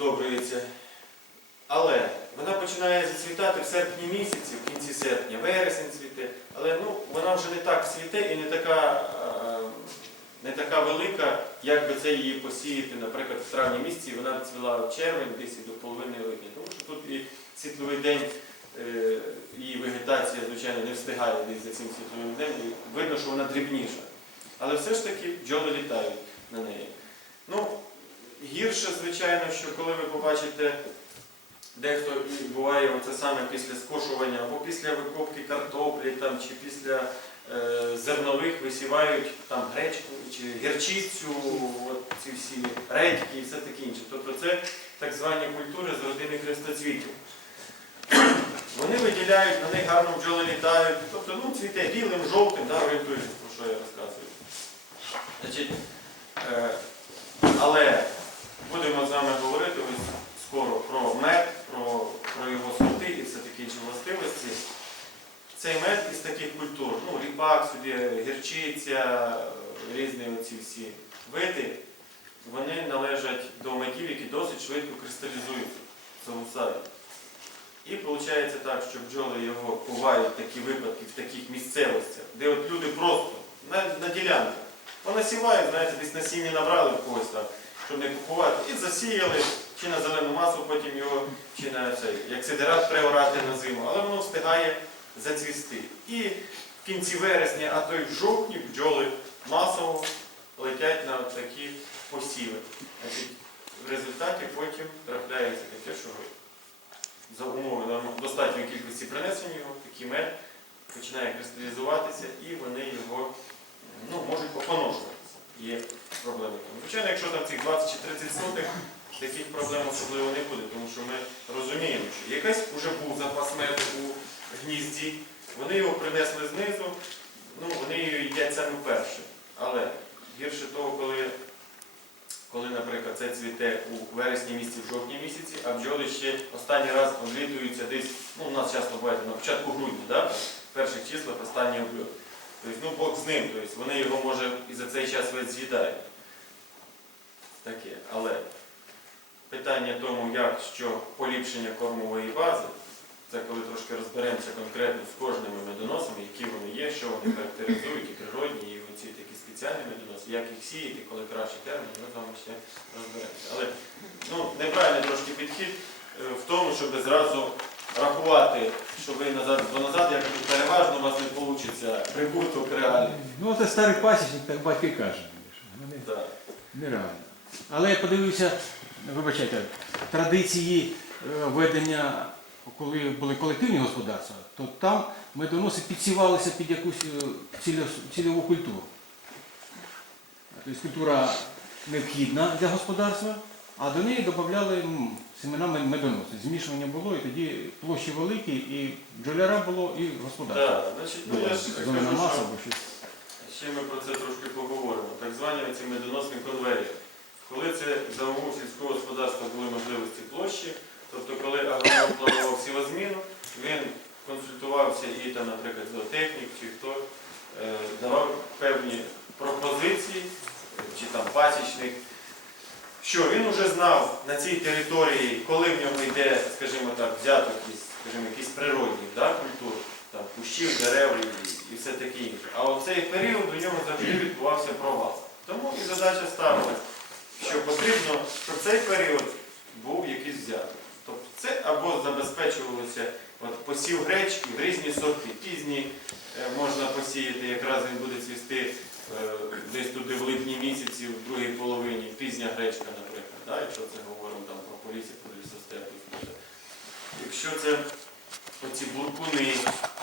здобрюється. Але вона починає зацвітати в серпні місяці, в кінці серпня, вересень цвіте. Але ну, вона вже не так цвіте і не така, е, не така велика, як би це її посіяти, наприклад, в травні місяці вона цвіла в червень, десь і до половини липня. Тому що тут і світловий день, е, її вегетація, звичайно, не встигає десь за цим світловим днем. І видно, що вона дрібніша. Але все ж таки бджоли літають на неї. Ну, гірше, звичайно, що коли ви побачите, дехто буває оце саме після скошування або після викопки картоплі там, чи після е, зернових висівають там гречку чи гірчицю, ці всі редьки і все таке інше. Тобто це так звані культури з родини хрестоцвітів. Вони виділяють, на них гарно бджоли літають. Тобто, ну, цвіте білим, жовтим, да, орієнтуючись, про що я розказую. Значить, е, але будемо з вами говорити ось скоро про мед, про, про його сорти і все такі інші властивості. Цей мед із таких культур, ну, ріпак сюди, гірчиця, різні оці всі види, вони належать до медів, які досить швидко кристалізуються, загусають. І виходить так, що бджоли його бувають такі випадки в таких місцевостях, де от люди просто на, на ділянках понасівають, знаєте, десь насіння набрали в когось так, щоб не купувати, і засіяли чи на зелену масу, потім його, чи на цей, як сидират преорати на зиму, але воно встигає зацвісти. І в кінці вересня, а то й в жовтні бджоли масово летять на такі посіви. В результаті потім трапляється таке, що за умови достатньої кількості принесення його, такий мед починає кристалізуватися і вони його ну, можуть попоношуватися. Є проблеми. Звичайно, якщо там цих 20 чи 30 сотих, таких проблем особливо не буде, тому що ми розуміємо, що якийсь вже був запас меду у гнізді, вони його принесли знизу, ну, вони їдять саме перше. Але гірше того, коли, коли, наприклад, це цвіте у вересні місяці, в жовтні місяці, а бджоли ще останній раз облітуються десь, ну у нас часто буває на початку грудня, да? перших числах останній обльот. Тобто, ну Бог з ним, тобто вони його може і за цей час весь з'їдають. Таке. Але питання тому, як що поліпшення кормової бази, це коли трошки розберемося конкретно з кожними медоносами, які вони є, що вони характеризують, і природні, і оці такі спеціальні медоноси, як їх сіяти, коли кращий термін, ми з вами ще розберемося. Але ну, неправильний трошки підхід е, в тому, щоб зразу рахувати, що ви назад, бо назад, як кажуть, переважно у вас не вийде прибуток реальний. Ну, це старий пасічник, так батько і каже. Вони Так. нереально. Але я подивився, вибачайте, традиції е, ведення, коли були колективні господарства, то там медоноси підсівалися під якусь е, цільо- цільову культуру. Тобто культура необхідна для господарства, а до неї додавали семена медоносу. Змішування було, і тоді площі великі, і бджоляра було, і господарство. Так, значить, ну я ж Зелена кажу, маса що або щось. ще ми про це трошки поговоримо. Так звані ці медоносні конвері. Коли це за умов сільського господарства були можливості площі, тобто коли агроном планував сівозміну, він консультувався і там, наприклад, зоотехнік чи хто е, давав певні пропозиції, е, чи там пасічник, що він вже знав на цій території, коли в ньому йде, скажімо так, взяток із, скажімо, якісь природні да, культури, там кущів, дерев і, і все таке інше. А у цей період у нього завжди відбувався провал. Тому і задача ставилась, що потрібно, щоб цей період був якийсь взяток. Тобто це або забезпечувалося от, посів гречки в різні сорти. Пізні е, можна посіяти, якраз він буде цвісти десь туди в липні місяці, в другій половині, пізня гречка, наприклад, да, якщо це говоримо там про полісся, про лісостепи. Якщо це оці буркуни,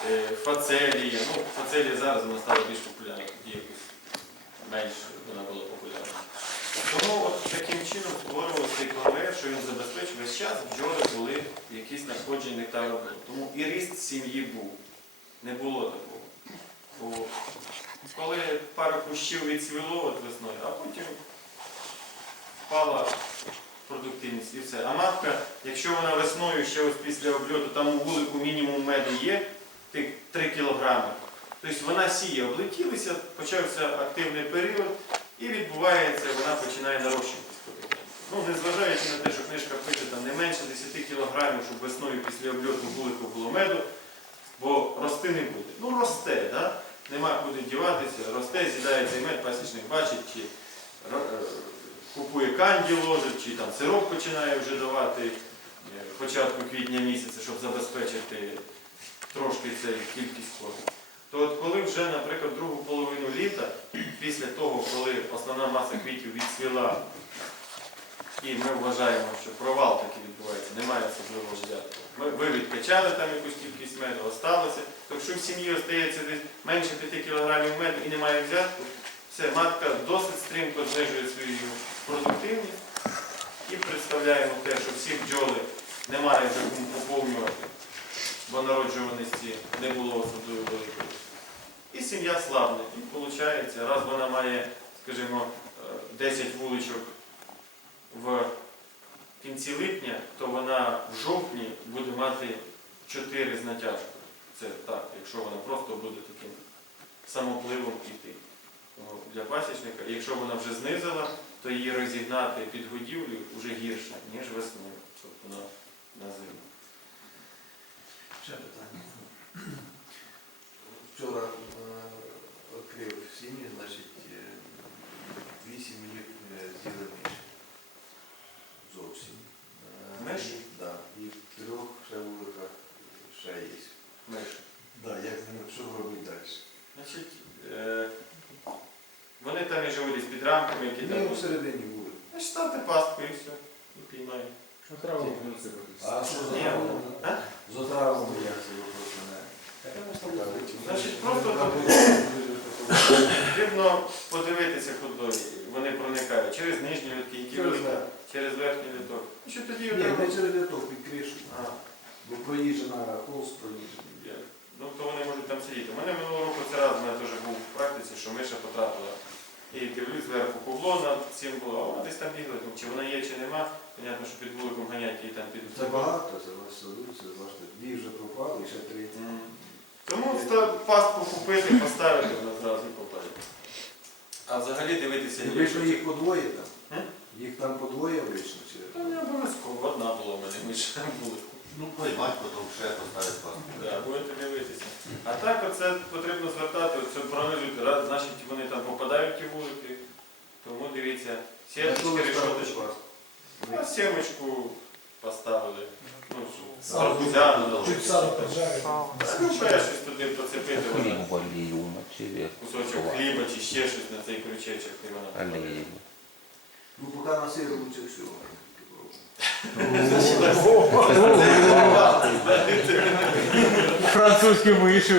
е, фацелія, ну фацелія зараз вона стала більш популярна, тоді якось менш вона була популярна. Тому от таким чином створювався цей конвейер, що він забезпечив весь час бджоли були якісь надходження нектару було. Тому і ріст сім'ї був. Не було такого. Коли пара кущів відцвіло от весною, а потім впала продуктивність і все. А матка, якщо вона весною ще ось після обльоту, там у вулику мінімум меду є, тих 3 кілограми, тобто вона сіє, облетілися, почався активний період, і відбувається, вона починає нарощуватися. Ну, незважаючи на те, що книжка пише. кілограмів, щоб весною після обльоту вулику було меду, бо рости не буде. Ну росте, да? нема куди росте, з'їдає цей мед, пасічник бачить, чи е, купує канді ложить, чи там сироп починає вже давати е, початку квітня місяця, щоб забезпечити трошки цей кількість корму. То от коли вже, наприклад, другу половину літа, після того, коли основна маса квітів відсвіла, і ми вважаємо, що провал такий відбувається, немає особливого взятку. Ми, ви відкачали там якусь кількість меду, в сім'ї остається десь менше 5 кг меду і немає взятку, все, матка досить стрімко знижує свою продуктивність і представляємо те, що всі бджоли немає за кому поповнювати, бо народжуваності не було особливо великої. І сім'я слабне. І виходить, раз вона має, скажімо, е, 10 вуличок в кінці липня, то вона в жовтні буде мати 4 з натяжкою. Це так, якщо вона просто буде таким самопливом піти Для пасічника, якщо вона вже знизила, то її розігнати під годівлю вже гірше, ніж весною, тобто на, на зиму. Ще питання. Вчора е, відкрив сім'ї, значить, е, вісім їх е, з'їли миші. Зовсім. Е, Миші? і- Да. І в трьох ще вулика ще є. Миша. Да, що робити далі? Значить, е, вони там і живуть десь під рамками, які Ні, там. всередині були. Значить, ставте пастку і все. І піймають. А що з Ні, отравами? а? З отравами як це вопрос мене? Значить, просто потрібно подивитися, куди вони проникають. Через нижні літки, які Через верх. через верхній літок. Що тоді Ні, не через літок, під кришу. А, Бо проїжджена холст проїжджений. я- Ну, то вони можуть сидіти. У мене минулого року це раз у мене теж був в практиці, що миша потрапила. І дивлюсь зверху кубло над цим було, а вона десь там бігла. Ну, Чи вона є, чи нема. Понятно, що під вуликом ганять її там під Це багато, це садок, це дві вже пропали, ще три. М. Тому ста- пастку купити, поставити, вона зразу попаде. А взагалі дивитися, І вийшло їх подвоє там? М? Їх там подвоє вийшло? Чи? Та не обов'язково, одна була в мене, ми ще Ну, поймать, потім ще поставити пасту. Да, будете дивитися. А так оце потрібно звертати, оце проаналізуйте, раз, значить вони там попадають в ті вулики, тому дивіться, решоточки. пасту? А сімочку поставили. Ну, Сало арбузяну дали. дали. Чуть сало поджарить. Ну, ще щось туди поцепити, вона Хліб в олію мочив, кусочок хліба чи ще щось на цей крючечок, і вона. Ну, поки на сир лучше всього. Французькі миші.